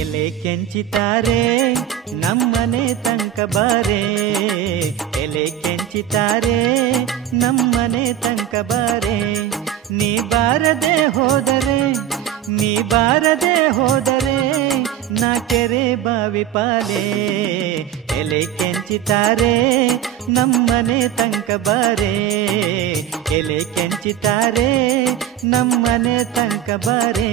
ಎಲೆ ಕೆಂಚಿತಾರೆ ನಮ್ಮನೆ ತನಕ ಬಾರೆ, ಎಲೆ ಕೆಂಚಿತಾರೆ ನಮ್ಮನೆ ತನಕ ಬಾರೆ. ನೀ ಬಾರದೆ ಹೋದರೆ, ನೀ ಬಾರದೆ ಹೋದರೆ ನಾ ಕೆರೆ ಬಾವಿ ಪಾಲೆ. ಎಲೆ ಕೆಂಚಿತಾರೆ ನಮ್ಮನೆ ತನಕ ಬಾರೆ, ಎಲೆ ಕೆಂಚಿತಾರೆ ನಮ್ಮನೆ ತನಕ ಬಾರೆ.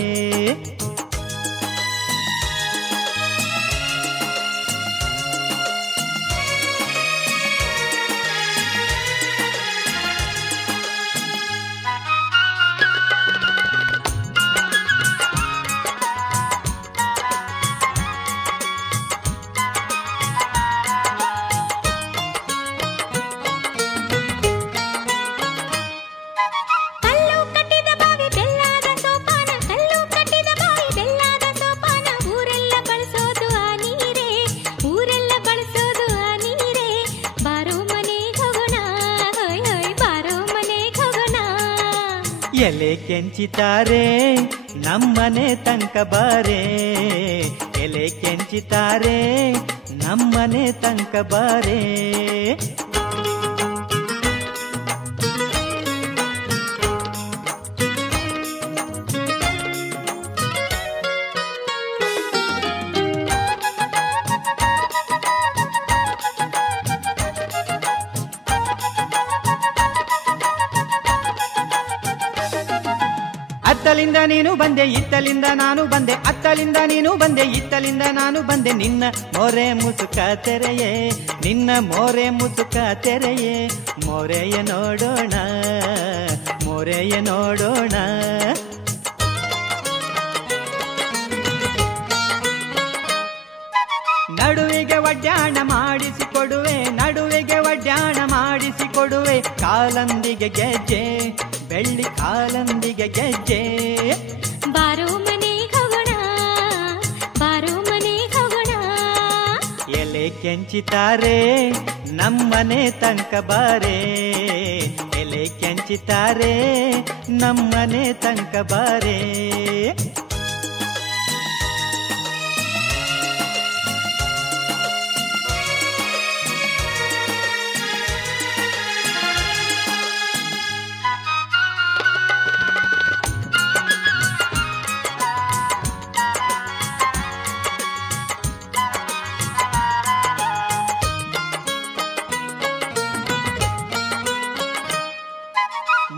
ಎಲೆ ಕೆಂಚಿತಾರೆ ನಮ್ಮನೆ ತನಕ ಬಾರೆ, ಎಲೆ ಕೆಂಚಿತಾರೆ ನಮ್ಮನೆ ತನಕ ಬಾರೆ. ಅತ್ತಲಿಂದ ನೀನು ಬಂದೆ, ಇತ್ತಲಿಂದ ನಾನು ಬಂದೆ, ಅತ್ತಲಿಂದ ನೀನು ಬಂದೆ, ಇತ್ತಲಿಂದ ನಾನು ಬಂದೆ. ನಿನ್ನ ಮೋರೆ ಮುಸುಕ ತೆರೆಯೇ, ನಿನ್ನ ಮೋರೆ ಮುಸುಕ ತೆರೆಯೇ. ಮೋರೆಯ ನೋಡೋಣ, ಮೋರೆಯ ನೋಡೋಣ. ನಡುವಿಗೆ ಒಡ್ಯಾಣ ಮಾಡಿಸಿಕೊಡುವೆ, ನಡುವಿಗೆ ಒಡ್ಯಾಣ ಮಾಡಿಸಿಕೊಡುವೆ. ಕಾಲಂದಿಗೆ ಗೆಜ್ಜೆ, ಬೆಳ್ಳಿ ಕಾಲಂದಿಗೆ ಗೆಜ್ಜೆ. ಬಾರೋ ಮನೆ ಹೋಗೋಣ, ಬಾರೋ ಮನೆ ಹೋಗೋಣ. ಎಲೆ ಕೆಂಚಿತಾರೆ ನಮ್ಮನೆ ತನಕ ಬಾರೆ, ಎಲೆ ಕೆಂಚಿತಾರೆ ನಮ್ಮನೆ ತನಕ ಬಾರೆ.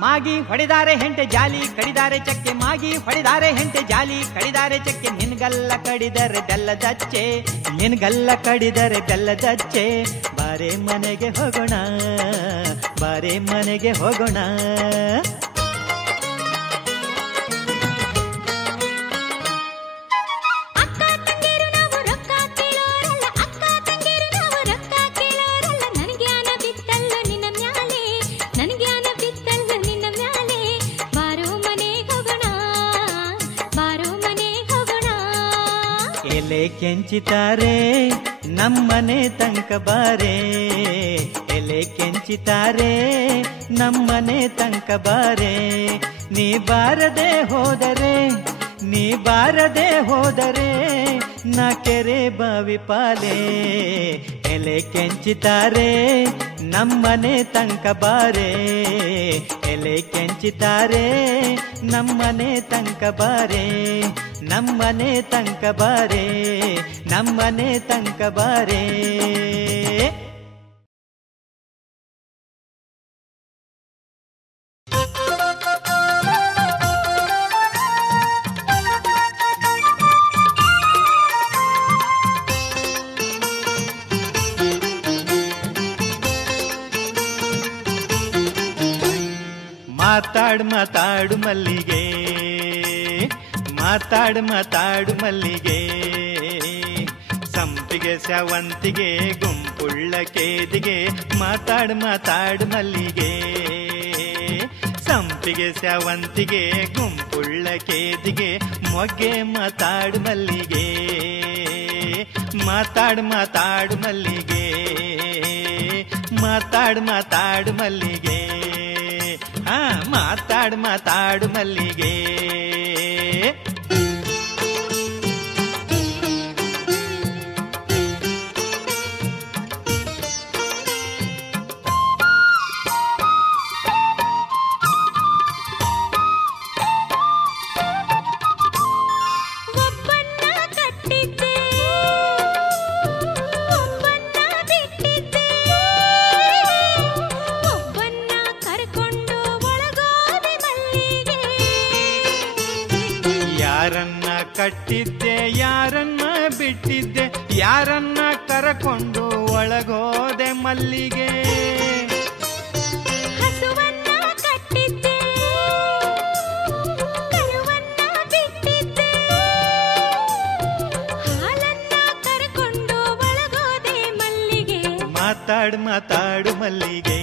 ಮಾಗಿ ಹೊಡೆದಾರೆ ಹೆಂಟೆ ಜಾಲಿ ಕಡಿದಾರೆ ಚಕ್ಕೆ, ಮಾಗಿ ಹೊಡೆದಾರೆ ಹೆಂಟೆ ಜಾಲಿ ಕಡಿದಾರೆ ಚಕ್ಕೆ. ನಿನ್ಗಲ್ಲ ಕಡಿದರೆ ಬೆಲ್ಲದಚ್ಚೆ, ನಿನ್ಗಲ್ಲ ಕಡಿದರೆ ಬೆಲ್ಲದಚ್ಚೆ. ಬಾರೆ ಮನೆಗೆ ಹೋಗೋಣ, ಬಾರೆ ಮನೆಗೆ ಹೋಗೋಣ. ಎಲೆ ಕೆಂಚಿತಾರೆ ನಮ್ಮನೆ ತನಕ ಬಾರೆ, ಎಲೆ ಕೆಂಚಿತಾರೆ ನಮ್ಮನೆ ತನಕ ಬಾರೆ. ನೀ ಬಾರದೆ ಹೋದರೆ, ನೀ ಬಾರದೆ ಹೋದರೆ ನಾ ಕೆರೆ ಬಾವಿ ಪಾಲೆ. ಎಲೆ ಕೆಂಚಿತಾರೆ ನಮ್ಮನೆ ತನಕ ಬಾರೆ, ಎಲೆ ಕೆಂಚಿತಾರೆ ನಮ್ಮನೆ ತನಕ ಬಾರೆ, ನಮ್ಮನೆ ತನಕ ಬಾರೆ, ನಮ್ಮನೆ ತನಕ ಬಾರೆ. ಮಾತಾಡು ಮಾತಾಡು ಮಲ್ಲಿಗೆ, ಮಾತಾಡು ಮಾತಾಡು ಮಲ್ಲಿಗೆ. ಸಂಪಿಗೆ ಸ್ಯಾವಂತಿಗೆ ಗುಂಪುಳ್ಳ ಕೇದಿಗೆ. ಮಾತಾಡು ಮಾತಾಡು ಮಲ್ಲಿಗೆ, ಸಂಪಿಗೆ ಸ್ಯಾವಂತಿಗೆ ಗುಂಪುಳ್ಳ ಕೇದಿಗೆ. ಮೊಗ್ಗೆ ಮಾತಾಡು ಮಲ್ಲಿಗೆ, ಮಾತಾಡು ಮಾತಾಡು ಮಲ್ಲಿಗೆ, ಮಾತಾಡು ಮಾತಾಡು ಮಲ್ಲಿಗೆ. ಹಾ ಮಾತಾಡು ಮಾತಾಡು ಮಲ್ಲಿಗೆ. ಯಾರನ್ನ ಕಟ್ಟಿದ್ದೆ ಯಾರನ್ನ ಬಿಟ್ಟಿದ್ದೆ, ಯಾರನ್ನ ಕರಕೊಂಡು ಒಳಗೋದೆ ಮಲ್ಲಿಗೆ. ಹಸುವನ್ನ ಕಟ್ಟಿದ್ದೆ ಕರುವನ್ನ ಬಿಟ್ಟಿದ್ದೆ, ಹಾಲನ್ನ ಕರಕೊಂಡು ಒಳಗೋದೆ ಮಲ್ಲಿಗೆ. ಮಾತಾಡು ಮಾತಾಡು ಮಲ್ಲಿಗೆ,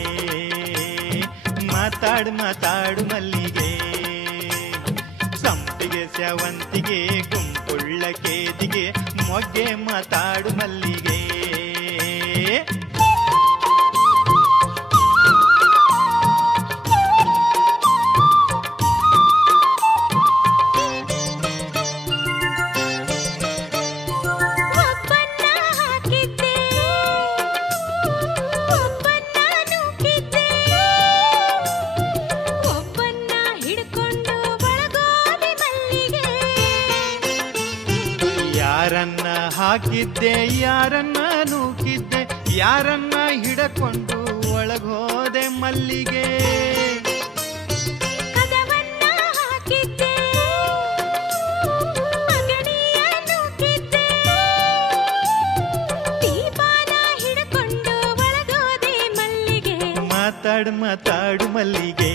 ಮಾತಾಡು ಮಾತಾಡು ಮಲ್ಲಿಗೆ. ಸಂಪಿಗೆ ಸ್ಯವಂತಿಗೆ ಗುಂಪುಳ್ಳ ಕೇದಿಗೆ ಮೊಗ್ಗೆ ಮಾತಾಡು ಮಲ್ಲಿಗೆ. ಯಾರನ್ನ ಹಾಕಿದ್ದೆ ಯಾರನ್ನ ನೂಕಿದ್ದೆ, ಯಾರನ್ನ ಹಿಡಕೊಂಡು ಒಳಗೋದೆ ಮಲ್ಲಿಗೆ. ಕದವನ್ನ ಹಾಕಿದ್ದೆ ಮಗಣಿಯ ನೂಕಿದ್ದೆ, ದೀಪಾನ ಹಿಡಕೊಂಡು ಒಳಗೋದೆ ಮಲ್ಲಿಗೆ. ಮಾತಾಡು ಮಾತಾಡು ಮಲ್ಲಿಗೆ,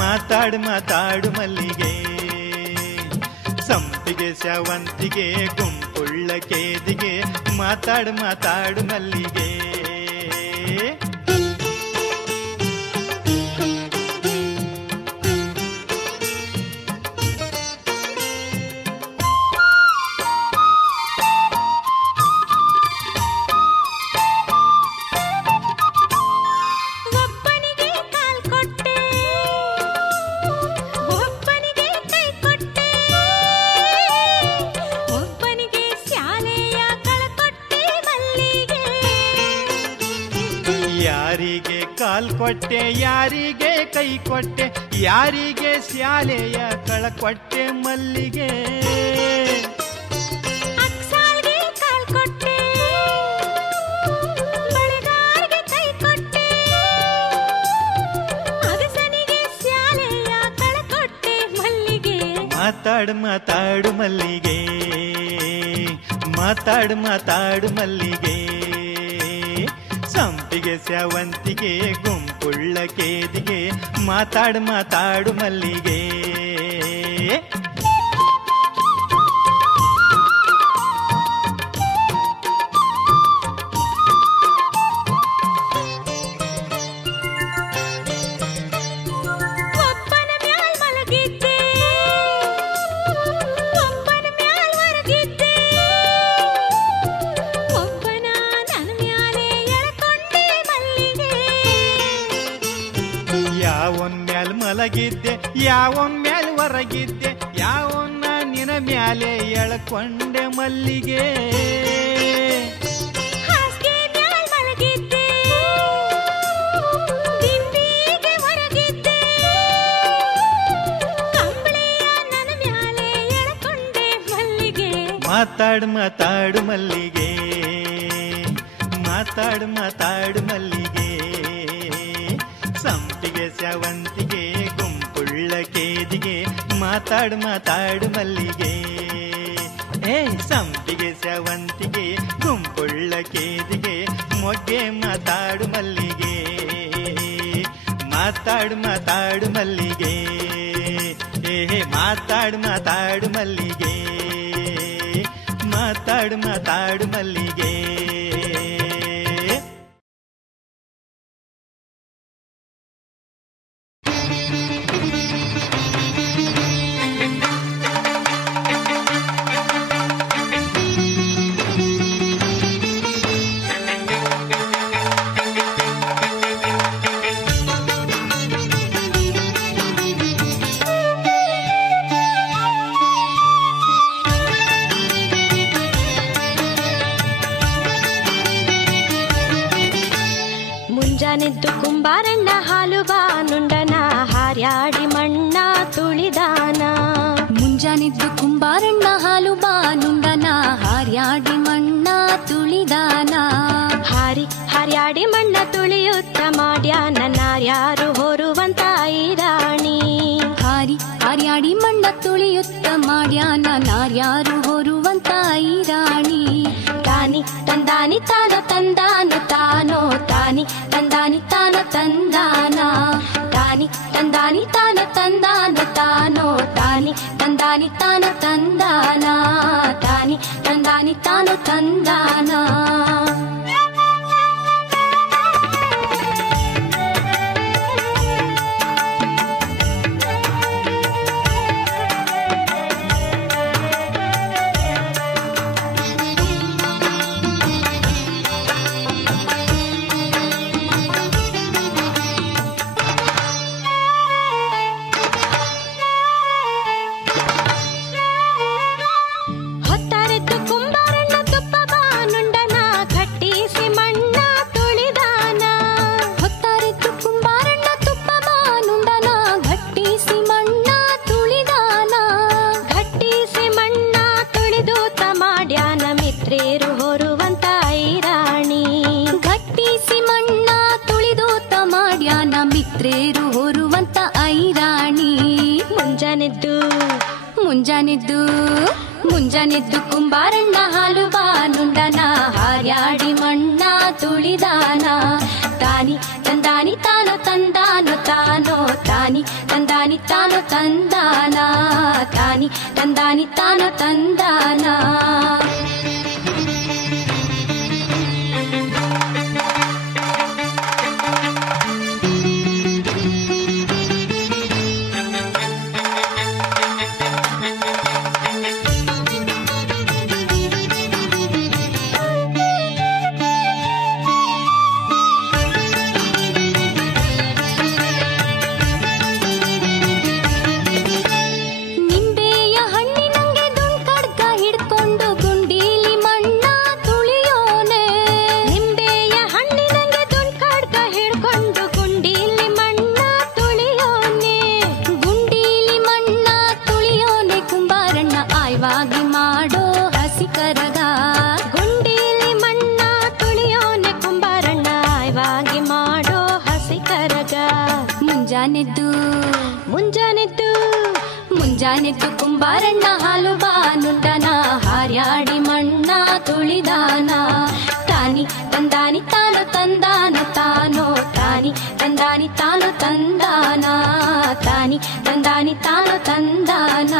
ಮಾತಾಡು ಮಾತಾಡು ಮಲ್ಲಿಗೆ. ಸಂಪಿಗೆ ಸ್ಯವಂತಿಗೆ ಗುಂಪುಳ್ಳ ಕೇದಿಗೆ ಮಾತಾಡು ಮಾತಾಡು ಮಲ್ಲಿಗೆ. ಯಾರಿಗೆ ಕಾಲ್ ಕೊಟ್ಟೆ ಯಾರಿಗೆ ಕೈ ಕೊಟ್ಟೆ, ಯಾರಿಗೆ ಶಾಲೆಯ ಕಳಕೊಟ್ಟೆ ಮಲ್ಲಿಗೆ. ಅಕ್ಸಾಲ್ಗೆ ಕಾಲ್ ಕೊಟ್ಟೆ ಬಳೆಗಾರಿಗೆ ಕೈ ಕೊಟ್ಟೆ, ಅಗಸನಿಗೆ ಶಾಲೆಯ ಕಳಕೊಟ್ಟೆ ಮಲ್ಲಿಗೆ. ಮಾತಾಡು ಮಾತಾಡು ಮಲ್ಲಿಗೆ, ಮಾತಾಡು ಮಾತಾಡು ಮಲ್ಲಿಗೆ. ಸಂಪಿಗೆ ಸ್ಯವಂತಿಗೆ ಗುಂಪುಳ್ಳ ಕೇದಿಗೆ ಮಾತಾಡು ಮಾತಾಡು ಮಲ್ಲಿಗೆ. ಒಬ್ಬನ ಮ್ಯಾಲ್ ಮಲಗಿದ್ದೆ ಒಬ್ಬನ ಮ್ಯಾಲ್ ಹೊರಗಿದ್ದೆ, ಒಬ್ಬನ ನನ್ನ ಮ್ಯಾಲೆ ಎಳ್ಕೊಂಡೆ ಮಲ್ಲಿಗೆ. ಯಾವನ್ ಮ್ಯಾಲ್ ಮಲಗಿದ್ದೆ ಯಾವನ್ ಮ್ಯಾಲ್ ಹೊರಗಿದ್ದೆ, ಯಾವನ್ನ ನಿನ ಮ್ಯಾಲೆ ಎಳ್ಕೊಂಡೆ ಮಲ್ಲಿಗೆ. ಹಾಸ್ಗೆ ಮ್ಯಾಲ್ ಮಲಗಿದ್ದೆ ದಿಂಬಿಗೆ ಹೊರಗಿದ್ದೆ, ಕಂಬಳಿಯ ನನ್ನ ಮ್ಯಾಲೆ ಎಳ್ಕೊಂಡೆ ಮಲ್ಲಿಗೆ. ಮಾತಾಡು ಮಾತಾಡು ಮಲ್ಲಿಗೆ, ಮಾತಾಡು ಮಾತಾಡು ಮಲ್ಲಿಗೆ. ಸಂಪಿಗೆ ಸ್ಯವಂತಿಗೆ ಗುಂಪುಳ್ಳ ಕೇದಿಗೆ ಮಾತಾಡು ಮಾತಾಡು ಮಲ್ಲಿಗೆ. ಸಂಪಿಗೆ ಸ್ಯವಂತಿಗೆ ಗುಂಪುಳ್ಳ ಕೇದಿಗೆ ಮೊಗ್ಗೆ ಮಾತಾಡು ಮಲ್ಲಿಗೆ. ಮಾತಾಡು ಮಾತಾಡು ಮಲ್ಲಿಗೆ, ಮಾತಾಡು ಮಾತಾಡು ಮಲ್ಲಿಗೆ, ಮಾತಾಡು ಮಾತಾಡು ಮಲ್ಲಿಗೆ. ಮುಂಜಾನೆದ್ದು ಕುಂಬಾರಣ್ಣ ಹಾಲು ಬಾನುಂಡನ ಹಾರ್ಯಾಡಿ ಮಣ್ಣ ತುಳಿದಾನ. ಮುಂಜಾನೆದ್ದು ಕುಂಬಾರಣ್ಣ ಹಾಲು ಬಾನುಂಡನ ಹಾರ್ಯಾಡಿ ಮಣ್ಣ ತುಳಿದಾನ. ಹಾರ್ಯಾಡಿ ಮಣ್ಣ ತುಳಿಯುತ್ತ ಮಾಡ್ಯಾನ ನಾರ್ಯಾರು ಹೊರುವಂತ ಐರಾಣಿ. ಹಾರ್ಯಾಡಿ ಮಣ್ಣ ತುಳಿಯುತ್ತ ಮಾಡ್ಯಾನ ನಾರ್ಯಾರು ಹೊರುವಂತ ಐರಾಣಿ. ತಾನಿ ತಂದಾನಿ ತಾನ ತಂದಾನು ತಾನೋ ತಾನಿ ತಂದಾನಿ ತಾನ ತಂದಾನ ತಾನಿ ತಂದಾನಿ ತಾನ ತಂದಾನು ತಾನೋ ತಾನಿ ತಂದಾನಿ ತಾನ ತಂದಾನ ತಾನಿ ತಂದಾನಿ ತಾನು ತಂದಾನ. ಮುಂಜಾನೆದ್ದು ಕುಂಬಾರಣ್ಣ ಹಾಲು ಬಾನುಂಡನ ಹಾರ್ಯಾಡಿ ಮಣ್ಣ ತುಳಿದಾನ. ತಾನಿ ತಂದಾನಿ ತಾನು ತಂದಾನು ತಾನೋ ತಾನಿ ತಂದಾನಿ ತಾನು ತಂದಾನ ತಾನಿ ತಂದಾನಿ ತಾನು ತಂದಾನ. ಮುಂಜಾನೆದ್ದು ಕುಂಬಾರಣ್ಣ ಹಾಲು ಬಾನುಂಡನ ಹಾರ್ಯಾಡಿ ಮಣ್ಣ ತುಳಿದಾನ. ತಾನಿ ತಂದಾನಿ ತಾನು ತಂದಾನು ತಾನೋ ತಾನಿ ತಂದಾನಿ ತಾನು ತಂದಾನ ತಾನಿ ತಂದಾನಿ ತಾನು ತಂದಾನ.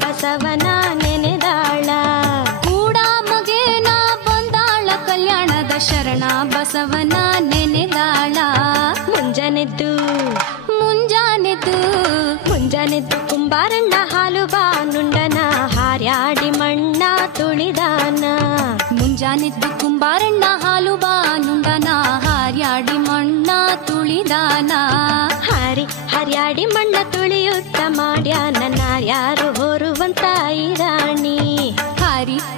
ಬಸವನ ನೆನೆದಾಳ ಕೂಡ ಮಗೇನ ಬಂದಾಳ ಕಲ್ಯಾಣದ ಶರಣ ಬಸವನ ನೆನೆದಾಳ. ಮುಂಜಾನೆದ್ದು ಕುಂಬಾರಣ್ಣ ಹಾಲು ಬಾನುಂಡನ ಹಾರ್ಯಾಡಿ ಮಣ್ಣ ತುಳಿದಾನ. ಮುಂಜಾನೆದ್ದು ಕುಂಬಾರಣ್ಣ ಹಾಲು ಬಾನುಂಡನ ಹಾರ್ಯಾಡಿ ಮಣ್ಣ ತುಳಿದಾನ. ಹರ್ಯಾಡಿ ಮಣ್ಣ ತುಳಿಯುತ್ತ ಮಾಡ್ಯಾನ ನಾರ್ಯಾರು ಹೊರುವಂತ ಐರಾಣಿ.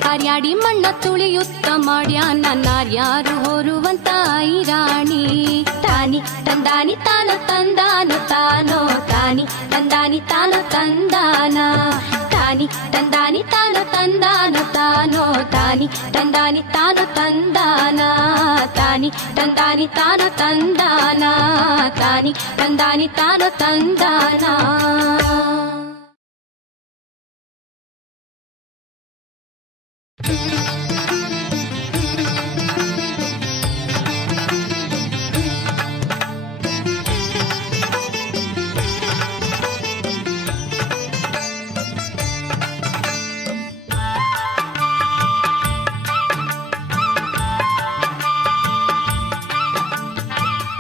ಹರ್ಯಾಡಿ ಮಣ್ಣ ತುಳಿಯುತ್ತ ಮಾಡ್ಯಾನ ನಾರ್ಯಾರು ಹೊರುವಂತ ಐರಾಣಿ. ತಾನಿ ತಂದಾನಿ ತಾನು ತಂದಾನು ತಾನೋ ತಾನಿ ತಂದಾನಿ ತಾನು ತಂದಾನ ತಾನಿ ತಂದಾನಿ ತಾನು ತಂದಾನು ತಾನೋ ತಾನಿ ತಂದಾನಿ ತಾನು ತಂದಾನ ತಾನಿ ತಂದಾನಿ ತಾನು ತಂದಾನ ತಾನಿ ತಂದಾನಿ ತಾನು ತಂದಾನ.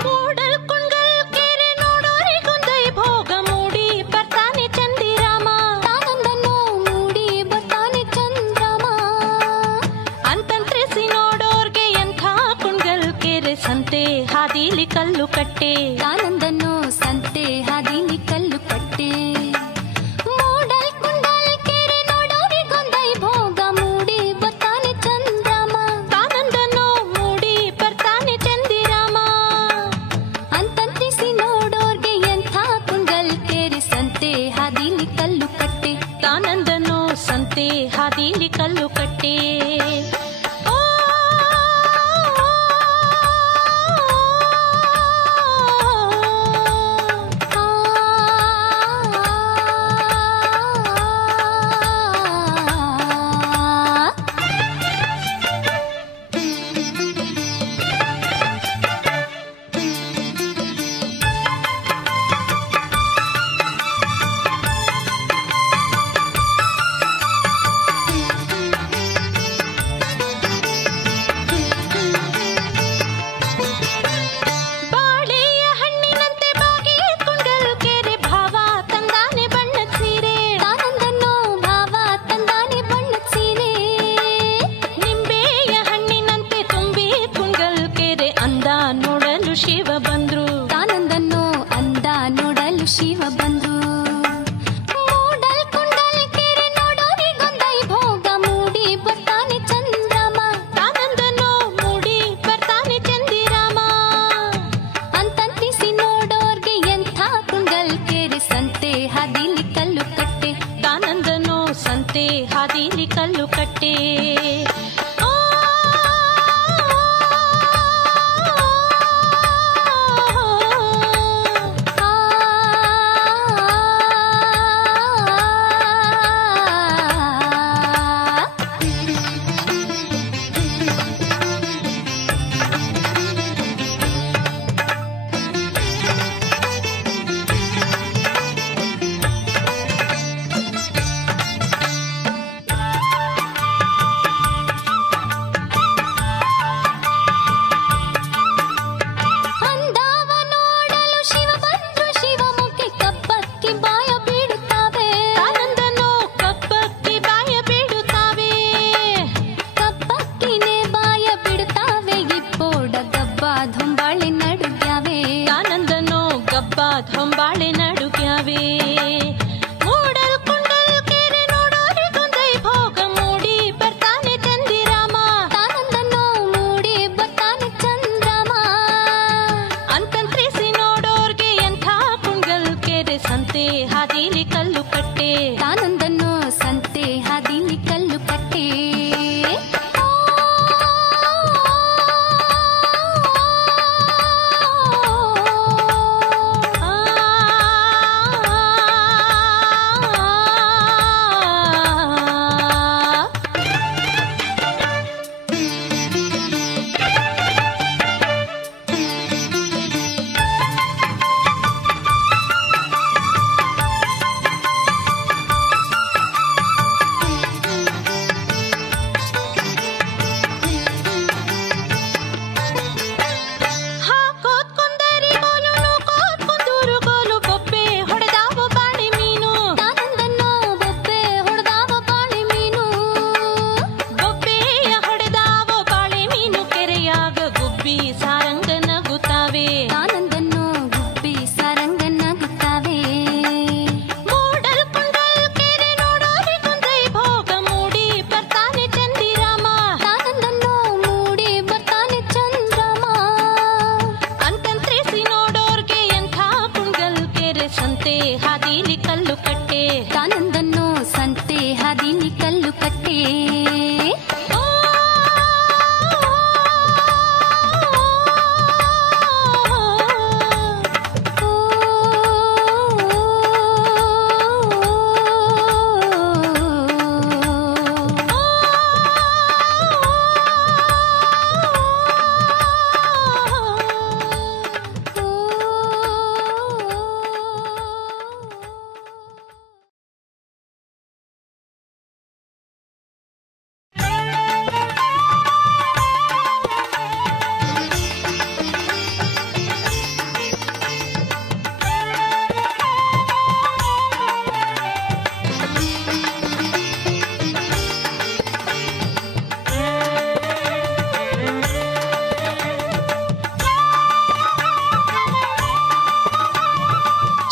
ಕೂಡಲ್ ಕುಂಗಲ್ ಕೆರೆ ನೋಡೋರಿಗೊಂದೈ ಭೋಗ ಮೂಡಿ ಬರ್ತಾನೆ ಕಟ್ಟೆ ಆನಂದನೋ ಸಂತೆ ಹಾದಿಲಿ ಕಲ್ಲು ಕಟ್ಟೆ ಮೂಡಲ್ ಕುಂಡಲ್ ಕೆರೆ ನೋಡೋರಿಗೊಂದೈ ಭೋಗ ಮೂಡಿ ಬರ್ತಾನೆ ಚಂದ್ರಮ ಆನಂದನೋ ಮೂಡಿ ಬರ್ತಾನೆ ಚಂದಿರಾಮ ಅಂತಂತಿಸಿ ನೋಡೋರ್ಗೆ ಎಂಥ ಕುಂಡಲ್ ಕೆರೆ ಸಂತೆ ಹಾದಿಲಿ ಕಲ್ಲು ಕಟ್ಟೆ ಆನಂದನೋ ಸಂತೆ ಹಾದಿಲಿ ಕಲ್ಲು ಕಟ್ಟೆ ಶಿವ ಬಂದ್ರು ಆನಂದನೋ ಅಂದ ನೋಡಲು ಶಿವ ಬಂದ್ರು ಮೂಡಲ್ ಕುಂಡಲ್ ಕೆರೆ ನೋಡೋರಿಗೊಂದೈ ಭೋಗ ಮೂಡಿ ಬರ್ತಾನೆ ಚಂದ್ರಮ ಆನಂದನೋ ಮೂಡಿ ಬರ್ತಾನೆ ಚಂದಿರಾಮ ಅಂತಂತಿಸಿ ನೋಡೋರ್ಗೆ ಎಂಥ ಕುಂಡಲ್ ಕೆರೆ ಸಂತೆ ಹಾದಿಲಿ ಕಲ್ಲು ಕಟ್ಟೆ ಆನಂದನೋ ಸಂತೆ ಹಾದಿಲಿ ಕಲ್ಲು ಕಟ್ಟೆ ಹೊಂಬಾಳೆ ನಡುಗ್ಯಾವೆ ಮೂಡಲ್ ಕುಂಡಲ್ ಕೆರೆ ನೋಡೋರಿಗೊಂದೈ ಭೋಗ ಮೂಡಿ ಬರ್ತಾನೆ ಚಂದಿರಾಮ ಆನಂದನೋ ಮೂಡಿ ಬರ್ತಾನೆ ಚಂದ್ರಮ ಅಂತಂತ್ರಿಸಿ ನೋಡೋರ್ಗೆ ಎಂಥ ಕುಂಡಲ್ ಕೆರೆ ಸಂತೆ ಹಾದಿಲಿ ಕಲ್ಲು ಕಟ್ಟೆ ಆನಂದನೋ ಸಂತೆ ಹಾದಿಲಿ ಕಲ್ಲು ಕಟ್ಟೆ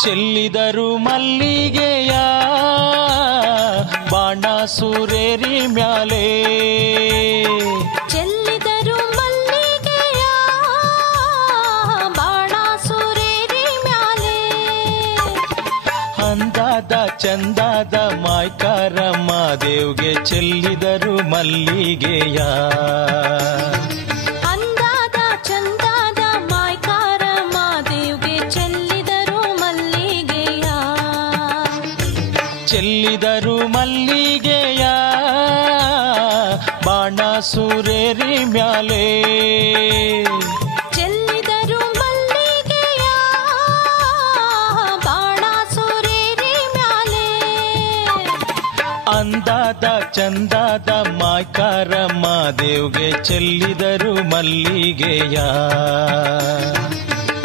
ಚೆಲ್ಲಿದರು ಮಲ್ಲಿಗೆಯ ಬಾಣ ಸೂರೇರಿ ಮ್ಯಾಲೆ ಚೆಲ್ಲಿದರು ಮಲ್ಲಿಗೆಯ ಬಾಣ ಸೂರೇರಿ ಮ್ಯಾಲೆ ಅಂದಾದ ಚಂದಾದ ಮಾಯ್ಕಾರ ಮಾದೇವ್ಗೆ ಚೆಲ್ಲಿದರು ಮಲ್ಲಿಗೆಯ ಅಂದಾದ ಚಂದಾದ ಮಾಯ್ಕಾರ ಮಾದೇವ್ಗೆ ಚೆಲ್ಲಿದರು ಮಲ್ಲಿಗೆಯ ಚೆಲ್ಲಿದರು ಮಲ್ಲಿಗೆಯ ಬಾಣ ಸೂರೇರಿ ಮ್ಯಾಲೆ ಚೆಲ್ಲಿದರು ಮಲ್ಲಿಗೆಯ ಬಾಣ ಸೂರೇರಿ ಮ್ಯಾಲೆ ಅಂದಾದ ಚಂದಾದ ಮಾಯ್ಕಾರ ಮಾದೇವ್ಗೆ ಚೆಲ್ಲಿದರು ಮಲ್ಲಿಗೆಯ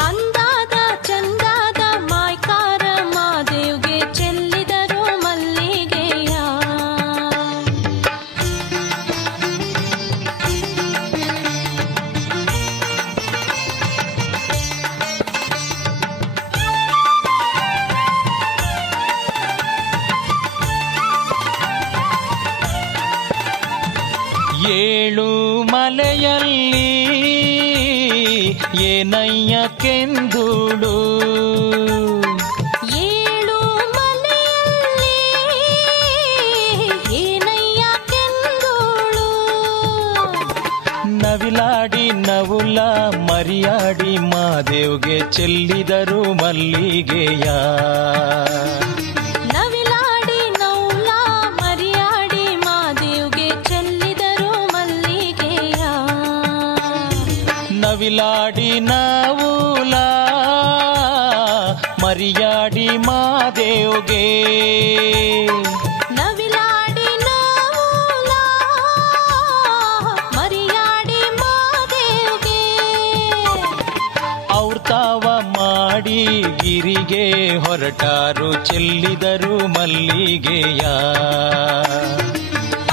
ಅಂದಾದ ಚಂದಾದ ಮಾಯ್ಕಾರ ಮಾದೇವ್ಗೆ ಚೆಲ್ಲಿದರು ಮಲ್ಲಿಗೆಯ ಏಳು ಮಲೆಯಲ್ಲಿ ಏನಯ್ಯ ಕೆಂದುಳು ಏಳು ಮಲೆಯಲ್ಲಿ ಏನಯ್ಯ ಕೆಂದೋಳು ನವಿಲಾಡಿ ನವುಲ ಮರಿಯಾಡಿ ಮಾದೇವ್ಗೆ ಚೆಲ್ಲಿದರು ಮಲ್ಲಿಗೆಯ ನವಿಲಾಡಿ ನೌಲ ಮರಿಯಾಡಿ ಮಾದೇವ್ಗೆ ಚೆಲ್ಲಿದರು ಮಲ್ಲಿಗೆಯ ನವಿಲಾಡಿ ನವುಲ ಮರಿಯಾಡಿ ಮಾದೇವ್ಗೆ ನವಿಲಾಡಿ ನೌಲ ಮರಿಯಾಡಿ ಮಾದೇವ್ಗೆ ಅವ್ರ ತಾವ ಮಾಡಿ ಗಿರಿಗೆ ಹೊರಟಾರು ಚೆಲ್ಲಿದರು ಮಲ್ಲಿಗೆಯ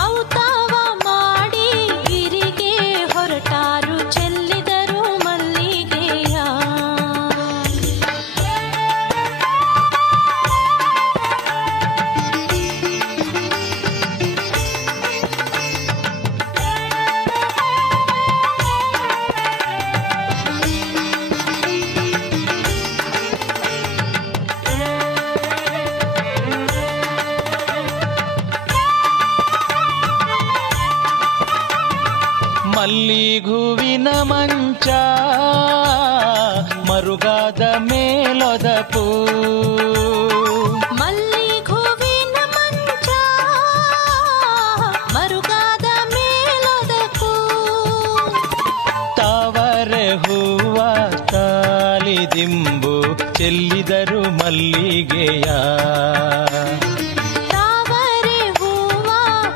ಔತಾವ ಮಾಡಿ ಗಿರಿಗೆ ಹೊರಟಾರು ಚೆಲ್ಲಿದರು ಮಲ್ಲಿಗೆಯ ಮಲ್ಲಿಗೂವಿನ ಮಂಚ ಮರುಗಾದ ಮೇಲೊದಪು ಮಲ್ಲಿಘುವಿನ ಮಂಚ ಮರುಗಾದ ಮೇಲೊದಕು ತಾವರೆ ಹೂವ ತಾಲಿದಿಂಬು ಚೆಲ್ಲಿದರು ಮಲ್ಲಿಗೆಯ ತಾವರೆ ಹೂವ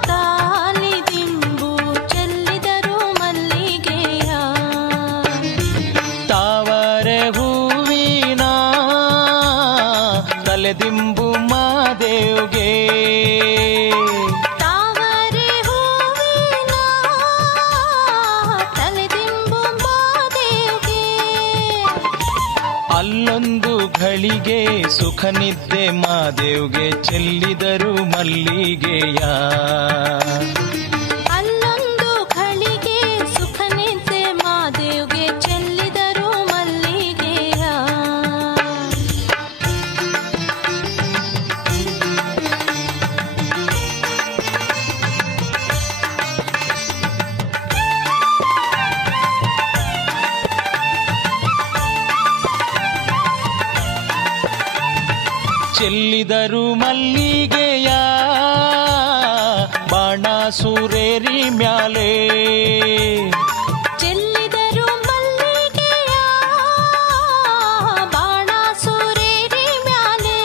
ತಾಲಿದಿಂಬು ಚೆಲ್ಲಿದರು ಮಲ್ಲಿಗೆಯ ತಾವರೆ ಹೂವಿನ ತಲೆದಿಂಬು ಮಾದೇವ್ಗೆ ತಾವರೆ ಹೂವಿನ ತಲೆದಿಂಬು ಮಾದೇವ್ಗೆ ಅಲ್ಲೊಂದು ಘಳಿಗೆ ಸುಖ ನಿದ್ದೆ ಮಾದೇವ್ಗೆ ಚೆಲ್ಲಿದರು ಮಲ್ಲಿಗೆಯ ಅಲ್ಲೊಂದು ಘಳಿಗೆ ಸುಖ ನಿದ್ದೆ ಮಾದೇವ್ಗೆ ಚೆಲ್ಲಿದರು ಮಲ್ಲಿಗೆಯ ಚೆಲ್ಲಿದರು ಮಲ್ಲಿಗೆಯ ಬಾಣ ಸೂರೇರಿ ಮ್ಯಾಲೆ ಚೆಲ್ಲಿದರು ಮಲ್ಲಿಗೆಯ ಬಾಣ ಸೂರೇರಿ ಮ್ಯಾಲೆ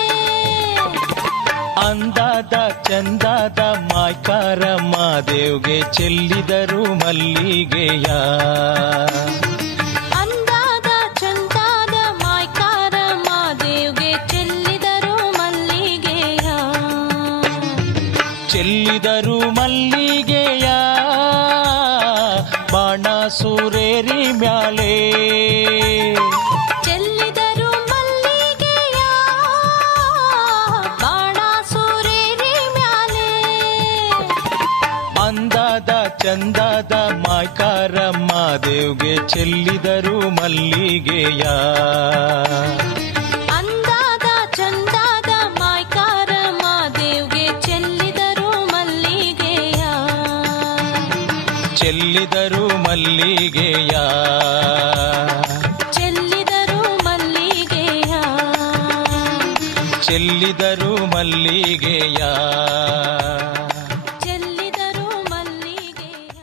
ಅಂದಾದ ಚಂದಾದ ಮಾಯ್ಕಾರ ಮಾದೇವ್ಗೆ ಚೆಲ್ಲಿದರು ಮಲ್ಲಿಗೆಯ ಅಂದಾದ ಚಂದಾದ ಮಾಯ್ಕಾರ ಮಾದೇವ್ಗೆ ಚೆಲ್ಲಿದರು ಮಲ್ಲಿಗೆಯ ಚೆಲ್ಲಿದರು ಮಲ್ಲಿಗೆಯ ಬಾಣ ಸೂರೇರಿ ಮ್ಯಾಲೆ ಚೆಲ್ಲಿದರು ಮಲ್ಲಿಗೆಯ ಅಂದಾದ ಚಂದಾದ ಮಾಯ್ಕಾರಮ್ಮ ದೇವ್ಗೆ ಚೆಲ್ಲಿದರು ಮಲ್ಲಿಗೆಯ. ಅಂದಾದ ಚಂದಾದ ಮಾಯ್ಕಾರಮ್ಮ ದೇವ್ಗೆ ಚೆಲ್ಲಿದರು ಮಲ್ಲಿಗೆಯ. ಚೆಲ್ಲಿದರು ಮಲ್ಲಿಗೆಯ. ಚೆಲ್ಲಿದರು ಮಲ್ಲಿಗೆಯ. ಚೆಲ್ಲಿದರು ಮಲ್ಲಿಗೆಯ. ಚೆಲ್ಲಿದರು ಮಲ್ಲಿಗೆಯ.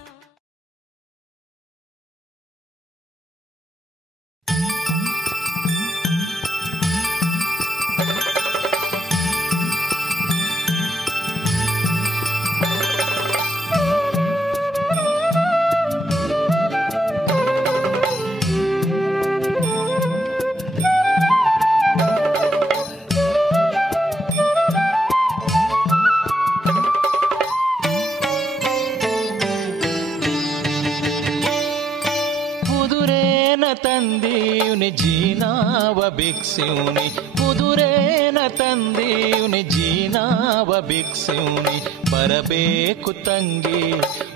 ತಂದೀವ್ನಿ ಜೀನಾವ ಭಿಕ್ಷುನಿ ಕುದುರೇನ ತಂದೀವ್ನಿ ಜೀನಾವ ಭಿಕ್ಷುನಿ ಬರಬೇಕು ತಂಗಿ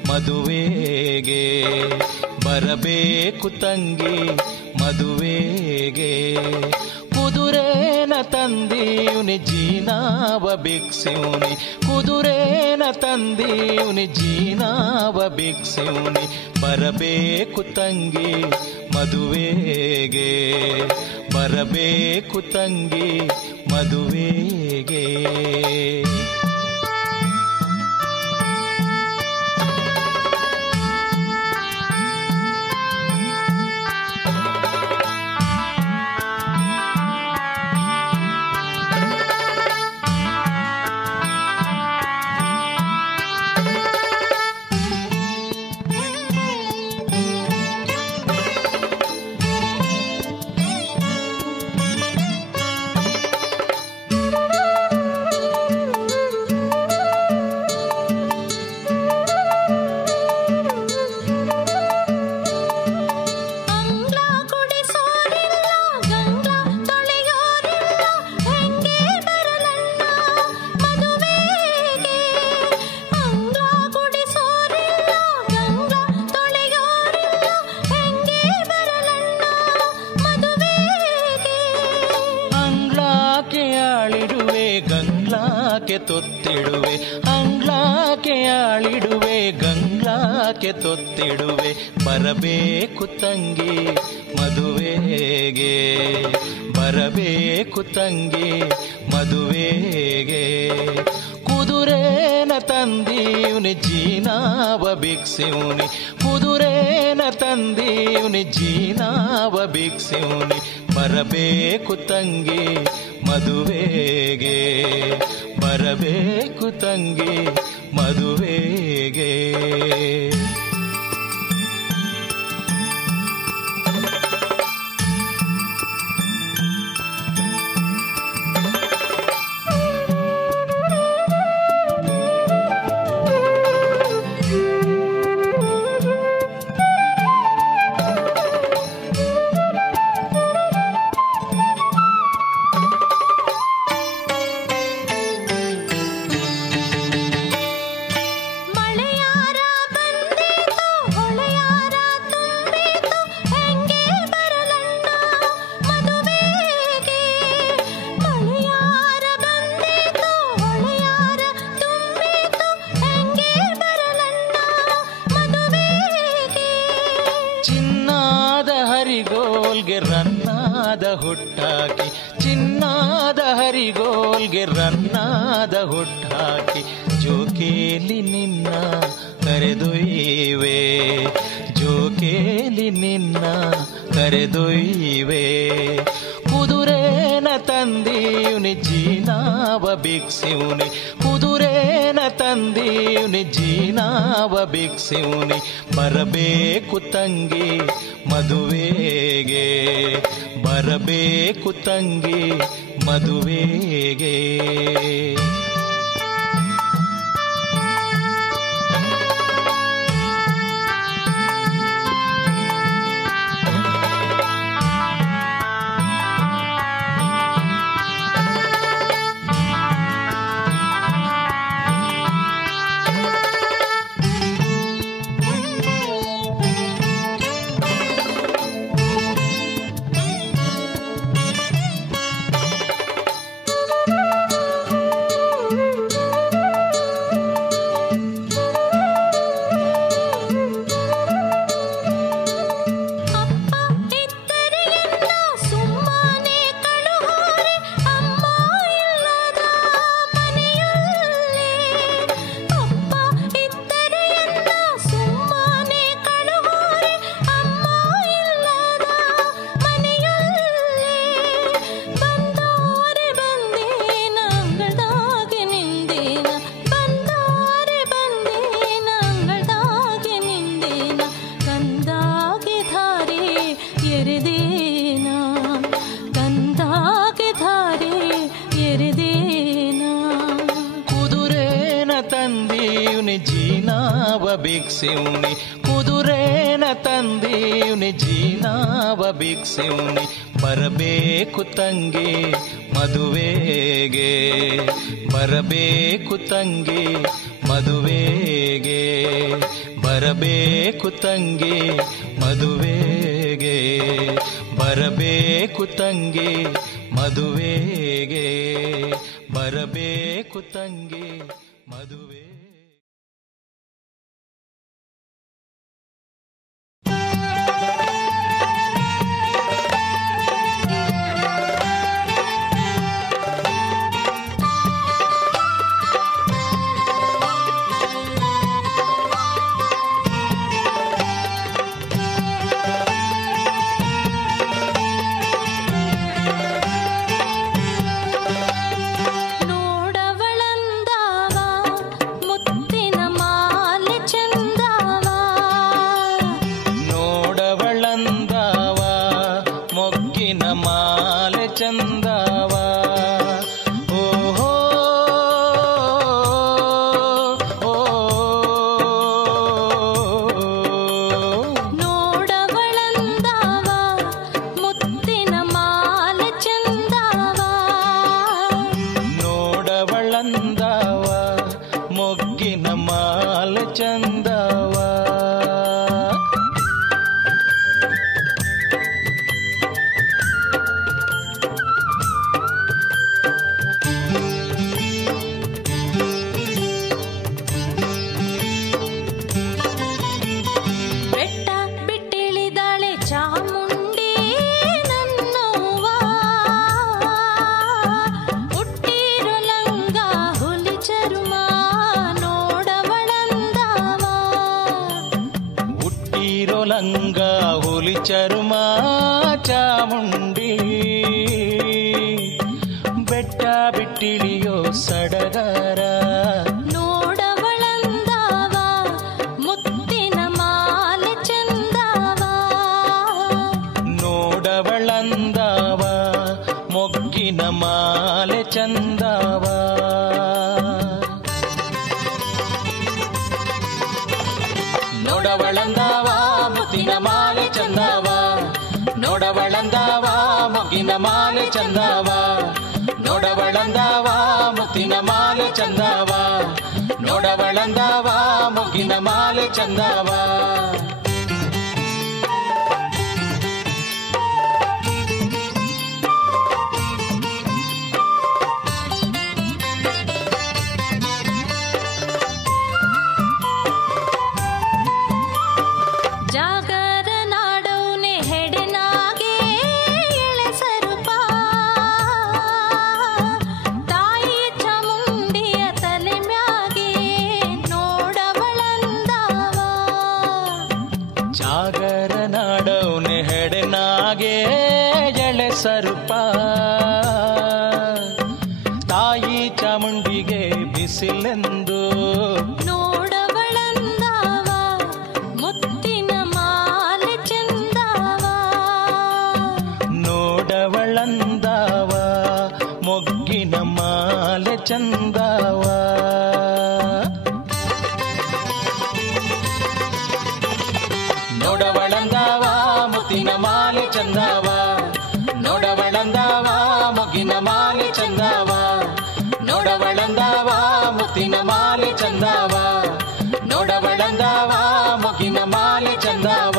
ಮದುವೆಗೆ ಬರಬೇಕು ತಂಗಿ ಮದುವೆಗೆ ಕುದುರೇನ ತಂದೀವ್ನಿ ಜೀನಾವ ಭಿಕ್ಷುನಿ ಕುದುರೇನ ತಂದೀವ್ನಿ ಜೀನಾವ ಭಿಕ್ಷುನಿ ಬರಬೇಕು ತಂಗಿ ಮದುವೆಗೆ ಬರಬೇಕು ತಂಗಿ ಮದುವೆಗೆ. ತೊತ್ತಿಡುವೆ ಅಂಗ್ಲಾಕೆ ಆಳಿಡುವೆ ಗಂಗ್ಲಾಕೆ ತೊತ್ತಿಡುವೆ ಬರಬೇಕು ತಂಗಿ ಮದುವೆಗೆ ಬರಬೇಕು ತಂಗಿ ಮದುವೆಗೆ. ಕುದುರೇನ ತಂದೀವ್ನಿ ಜೀನಾವ ಭಿಕ್ಷುನಿ ಕುದುರೇನ ತಂದೀವ್ನಿ ಜೀನಾವ ಭಿಕ್ಷುನಿ ಬರಬೇಕು ತಂಗಿ ಮದುವೆಗೆ ಬರಬೇಕು ತಂಗಿ ಮದುವೆಗೆ. ರನ್ನಾದ ಹುಟ್ಟಾಕಿ ಚಿನ್ನಾದ ಹರಿಗೋಲ್ಗೆ ರನ್ನಾದ ಹುಟ್ಟಾಕಿ ಜೋಕೇಲಿ ನಿನ್ನ ಕರೆದೊಯ್ಯುವೆ ಜೋಕೇಲಿ ನಿನ್ನ ಕರೆದೊಯ್ಯುವೆ. ಕುದುರೇನ ತಂದೀವ್ನಿ ಜೀನಾವ ಭಿಕ್ಷುನಿ ಕುದುರೇನ ತಂದೀವ್ನಿ ಜೀನಾವ ಭಿಕ್ಷುನಿ ಬರಬೇಕು ತಂಗಿ ಮದುವೆಗೆ ಬರಬೇಕು ತಂಗಿ ಮದುವೆಗೆ. ಜೀನಾವ ಭಿಕ್ಷೆವ್ನಿ ಕುದುರೇನ ತಂದೀವ್ನಿ ಜೀನಾವ ಭಿಕ್ಷೆವ್ನಿ ಬರಬೇಕು ತಂಗಿ ಮದುವೆಗೆ ಬರಬೇಕು ತಂಗಿ ಮದುವೆಗೆ ಬರಬೇಕು ತಂಗಿ ಮದುವೆಗೆ ಬರಬೇಕು ತಂಗಿ ಮದುವೆಗೆ ಬರಬೇಕು ತಂಗಿ ಮದುವೆ ಚರ್ಮ ಚಾಮುಂಡಿ ಬೆಟ್ಟ ಬಿಟ್ಟಿಳಿಯೋ ಸಡಗರ ನೋಡವಳಂದವ ಮುತ್ತಿನ ಮಾಲೆ ಚಂದವ ನೋಡವಳಂದವ ಮೊಗ್ಗಿನ ಮಾಲೆ ಚಂದವ ನೋಡವಳಂದವ ಮುತ್ತಿನ ಮಾಲೆ ಚಂದವ ನೋಡವಳಂದವ ಮೊಗ್ಗಿನ ಮಾಲೆ ಚಂದವ ನೋಡವಳಂದವ ಮುತ್ತಿನ ಮಾಲೆ ಚಂದವ ನೋಡವಳಂದವ ಮೊಗ್ಗಿನ ಮಾಲೆ ಚಂದವ ಸರುಪ ತಾಯಿ ಚಾಮುಂಡಿಗೆ ಬಿಸಿಲೆಂದು ನೋಡವಳಂದವ ಮುತ್ತಿನ ಮಾಲೆ ಚಂದವ ನೋಡವಳಂದವ ಮೊಗ್ಗಿನ ಮಾಲೆ ಚಂದವ ನೋಡವಳಂದವ ಮುತ್ತಿನ ಮಾಲೆ ಚಂದವ ನೋಡವಳಂದವ ಮೊಗ್ಗಿನ ಮಾಲೆ ಚಂದವ ನೋಡವಳಂದವ ಮುತ್ತಿನ ಮಾಲೆ ಚಂದವ ನೋಡವಳಂದವ ಮೊಗ್ಗಿನ ಮಾಲೆ ಚಂದವ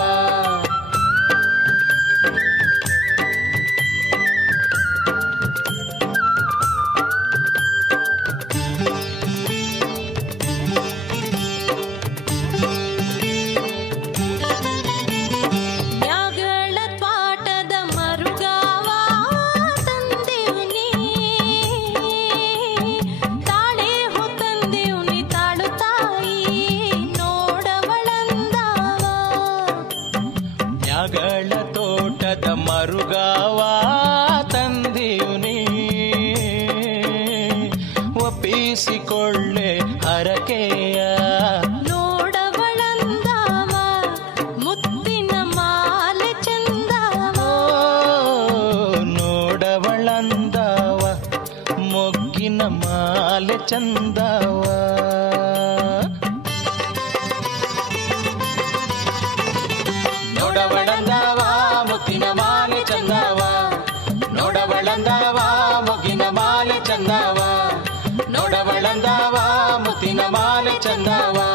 ಮರುಗಾವ ತಂದೀವ್ನಿ ಒಪ್ಪಿಸಿಕೊಳ್ಳೆ ಹರಕೆಯ ನೋಡವಳಂದವ ಮುತ್ತಿನ ಮಾಲೆ ಚಂದವ ನೋಡವಳಂದವ ಮೊಗ್ಗಿನ ಮಾಲೆ ಚಂದವ ತಂದವ